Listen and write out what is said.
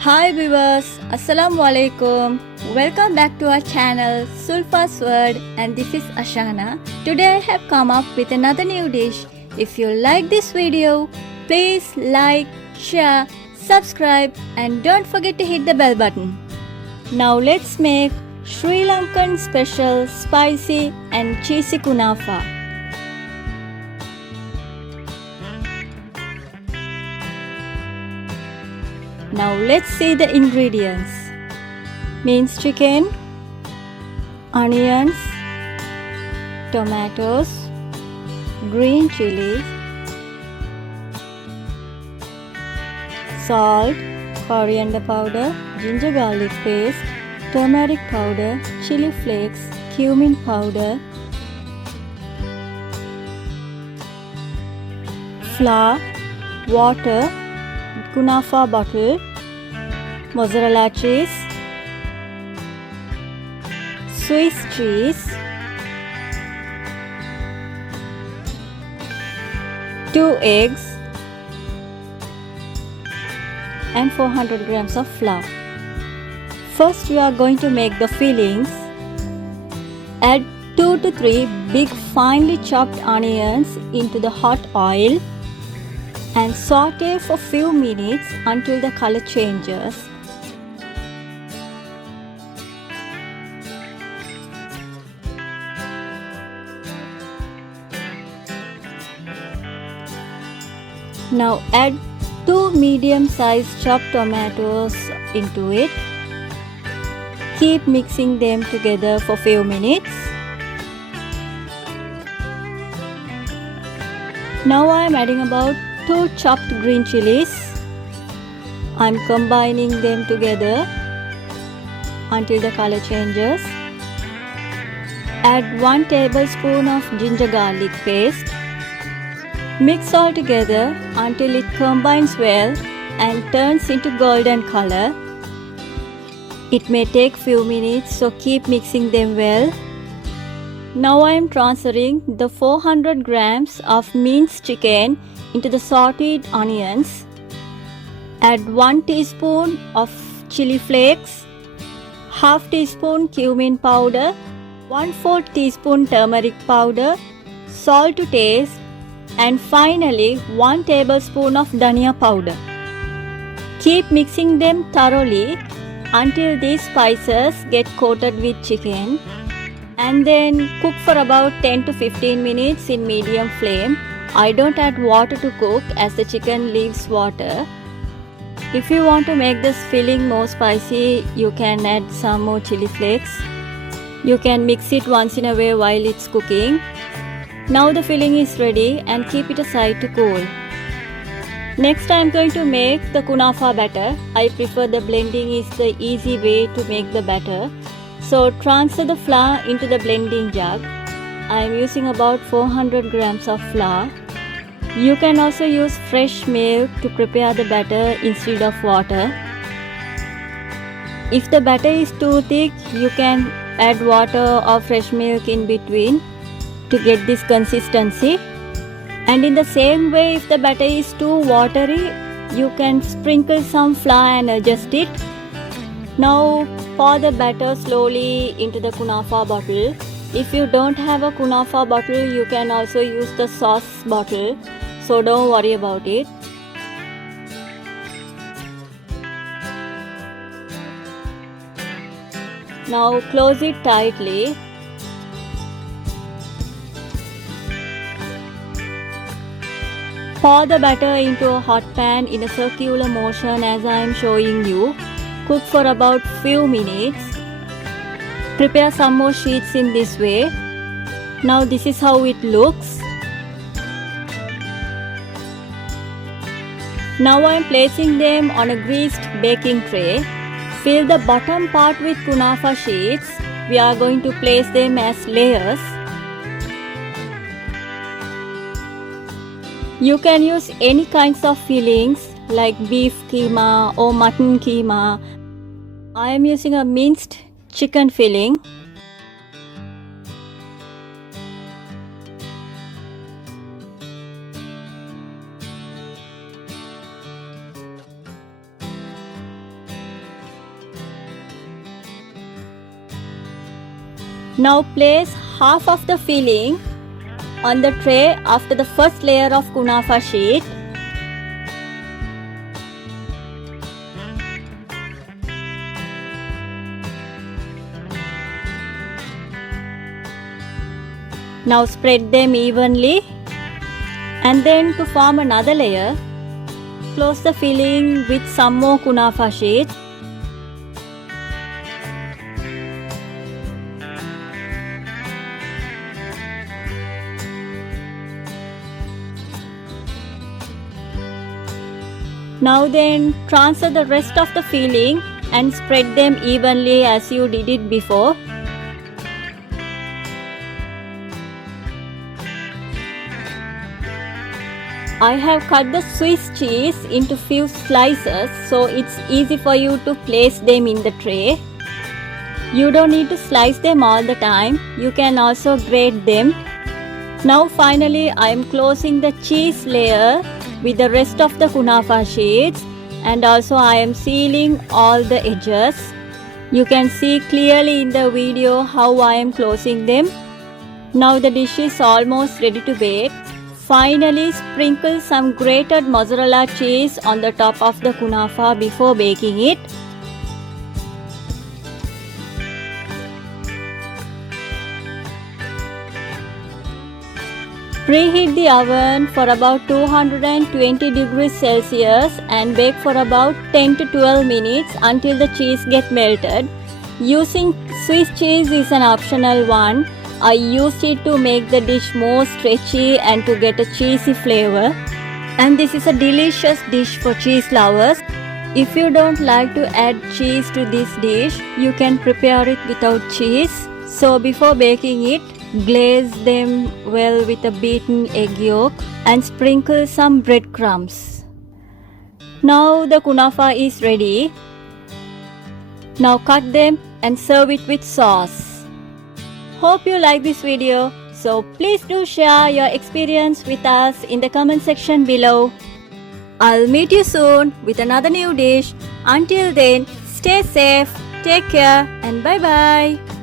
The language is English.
Hi viewers, Assalamu alaikum. Welcome back to our channel Sulfa's World, and this is Ashana. Today I have come up with another new dish. If you like this video, please like, share, subscribe and don't forget to hit the bell button. Now let's make Sri Lankan special spicy and cheesy kunafa. Now let's see the ingredients. Minced chicken, onions, tomatoes, green chilies, salt, coriander powder, ginger garlic paste, turmeric powder, chili flakes, cumin powder, flour, water, kunafa bottle, mozzarella cheese, Swiss cheese, 2 eggs and 400 grams of flour. First we are going to make the fillings. Add 2 to 3 big finely chopped onions into the hot oil and saute for few minutes until the color changes. Now add 2 medium-sized chopped tomatoes into it. Keep mixing them together for few minutes. Now I am adding about 2 chopped green chilies. I am combining them together until the color changes. Add 1 tablespoon of ginger garlic paste. Mix all together until it combines well and turns into golden color. It may take few minutes, so keep mixing them well. Now I am transferring the 400 grams of minced chicken into the sauteed onions. Add 1 teaspoon of chili flakes, half teaspoon cumin powder, 1/4 teaspoon turmeric powder, salt to taste, and finally 1 tablespoon of dhania powder. Keep mixing them thoroughly until these spices get coated with chicken, and then cook for about 10 to 15 minutes in medium flame. I don't add water to cook as the chicken leaves water. If you want to make this filling more spicy, you can add some more chili flakes. You can mix it once in a way while it's cooking. Now the filling is ready and keep it aside to cool. Next I am going to make the kunafa batter. I prefer the blending is the easy way to make the batter. So transfer the flour into the blending jug. I am using about 400 grams of flour. You can also use fresh milk to prepare the batter instead of water. If the batter is too thick, you can add water or fresh milk in between to get this consistency. And in the same way, if the batter is too watery, you can sprinkle some flour and adjust it. Now pour the batter slowly into the kunafa bottle. If you don't have a kunafa bottle, you can also use the sauce bottle, so don't worry about it. Now close it tightly. Pour the batter into a hot pan in a circular motion as I am showing you. Cook for about few minutes. Prepare some more sheets in this way. Now this is how it looks. Now I am placing them on a greased baking tray. Fill the bottom part with kunafa sheets. We are going to place them as layers. You can use any kinds of fillings like beef keema or mutton keema. I am using a minced chicken filling. Now place half of the filling on the tray after the first layer of kunafa sheet. Now spread them evenly, and then to form another layer, close the filling with some more kunafa sheets. Now then transfer the rest of the filling and spread them evenly as you did it before. I have cut the Swiss cheese into few slices so it's easy for you to place them in the tray. You don't need to slice them all the time, you can also grate them. Now finally I am closing the cheese layer with the rest of the kunafa sheets, and also I am sealing all the edges. You can see clearly in the video how I am closing them. Now the dish is almost ready to bake. Finally, sprinkle some grated mozzarella cheese on the top of the kunafa before baking it. Preheat the oven for about 220 degrees Celsius and bake for about 10 to 12 minutes until the cheese gets melted. Using Swiss cheese is an optional one. I used it to make the dish more stretchy and to get a cheesy flavor. And this is a delicious dish for cheese lovers. If you don't like to add cheese to this dish, you can prepare it without cheese. So before baking it, glaze them well with a beaten egg yolk and sprinkle some breadcrumbs. Now the kunafa is ready. Now cut them and serve it with sauce. Hope you like this video, so please do share your experience with us in the comment section below. I'll meet you soon with another new dish. Until then, stay safe, take care, and bye bye.